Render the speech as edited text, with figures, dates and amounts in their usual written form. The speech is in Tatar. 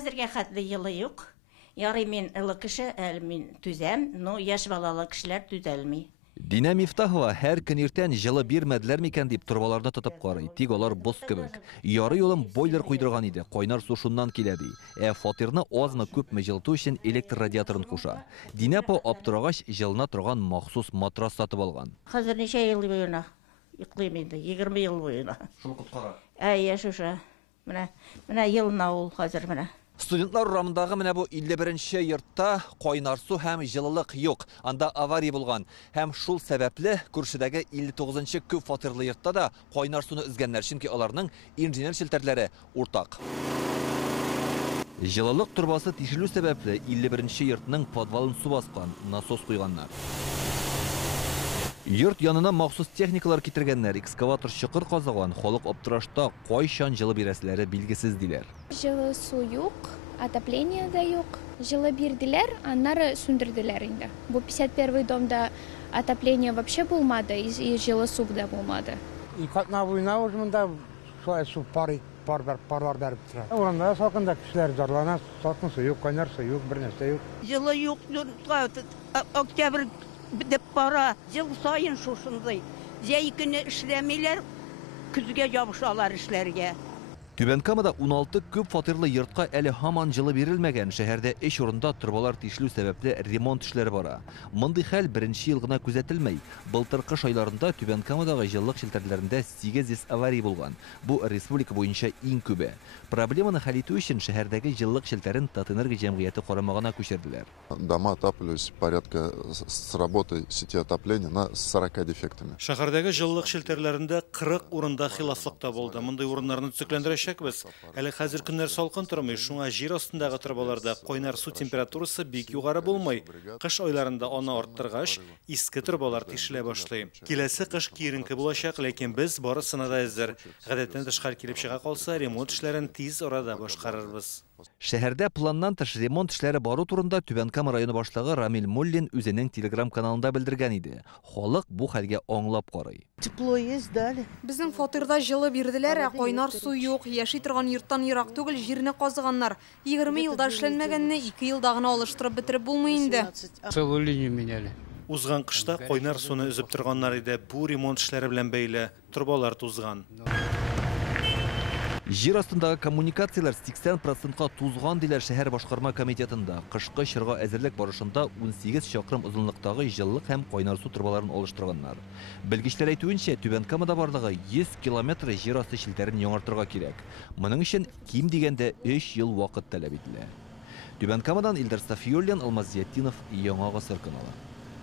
Хәзергә хәтле елы юк. Ярый мин ылы кеше, әле мин түзәм, но яшь балалы кешеләр түзәлми. Дина Мифтахова һәр көн иртән җылы бирмәделәр микән дип торбаларны тотып карый. Тик алар боз кебек. Ярый юлым бойлер куйдырган иде. Кайнар су шуннан килә ди. Фатирны азмы күпме җылыту өчен электр радиаторын куша. Дина по аптырагач җылына торган махсус матрас сатып алган. Хәзер ничә ел буена йоклыйм инде, 20 ел буена. Шул куткара. Шуша. Менә елна ул хәзер менә. Студентлар урамындагы менә бу 51-нче йортта кайнар су һәм җылылык юк. Анда авария булган. Һәм шул сәбәпле күршедәге 59-нчы күп фатирлы йортта да кайнар суны үзгәннәр, чөнки аларның инженер челтәрләре уртак. Җылылык турбасы тишелү сәбәпле 51-нче йортның подвалын су баскан, насос куйганнар. Йорт янына махсус техникалар китергәннәр, экскаватор чокыр казаган, халык аптырашта кайчан җылы бирәселәре билгесез диләр. Җылы су юк, отопление да юк. Җылы бирделәр, аннары сүндерделәр инде. Бу 51-й домда отопление вообще булмады, и җылы су да булмады. И катна буена узмында шулай су парлар бәреп тора. Урамда салкында кешеләр зарлана, салкын су юк, кайнар су юк, бер нәрсә юк. Җылы юк, октябрь деп бара, жыл сайын шушындай. Җәй көне эшләмиләр, күзгә ябышалар эшләргә. Түбәнкамада 16 күп фатирлы йортка әле һаман җылы бирелмәгән. Шәһәрдә эш урында торбалар тишелү сәбәпле ремонт эшләре бара. Мондый хәл беренче ел гына күзәтелмәй. Былтыр кыш айларында Түбәнкамадагы җылылык челтәрләрендә 800 авария булган. Бу республика буенча иң күбе. Проблеманы хәл итү өчен шәһәрдәге җылылык челтәрен Татэнерго җәмгыяте карамагына күчерделәр. Дома отапливались порядка с работой сети отопления на 40 дефектами. Шәһәрдәге җылылык челтәрләрендә 40 урында хилафлыкта булды. Мондый урыннарны төзекләндерәчәкбез. Әле хәзер көннәр салкын тормый, шуңа җир астындагы трубаларда кайнар су температурасы бик югары булмый. Кыш айларында аны арттыргач, иске трубалар тишелә башлый. Киләсе кыш киеренке булачак, ләкин без барысына да әзер. Гадәттән тыш хәл килеп чыга калса, ремонт эшләрен тиз арада башкарырбыз. Шәһәрдә планнан тыш ремонт эшләре бару турында Түбәнкама районы башлыгы Рамил Муллин үзенең телеграм-каналында белдергән иде. Халык бу хәлгә аңлап карый. Тепло есть, дали. Безнең фатирда җылы бирделәр, кайнар су юк, яши торган йорттан ерак түгел җирне казыганнар. 20 елда эшләнмәгәнне 2 елда гына алыштырып бетереп булмый инде. Целую линию меняли. Узган кышта кайнар суны үзеп торганнар иде, бу ремонт эшләре белән бәйле трубалар тузган. Җир астындагы коммуникацияләр 80%-ка тузган диләр шәһәр башкарма комитетында. Кышкы чорга әзерлек барышында 18 чакрым озынлыктагы җылылык һәм кайнар су трубаларын алыштырганнар. Белгечләр әйтүенчә, Түбәнкамада барлыгы 100 километр җир асты челтәрен яңартырга кирәк. Моның өчен ким дигәндә 3 ел вакыт таләп ителә. Түбәнкамадан Илдар Сафиуллин, Алмаз Зиятдинов, Яңа Гасыр каналы.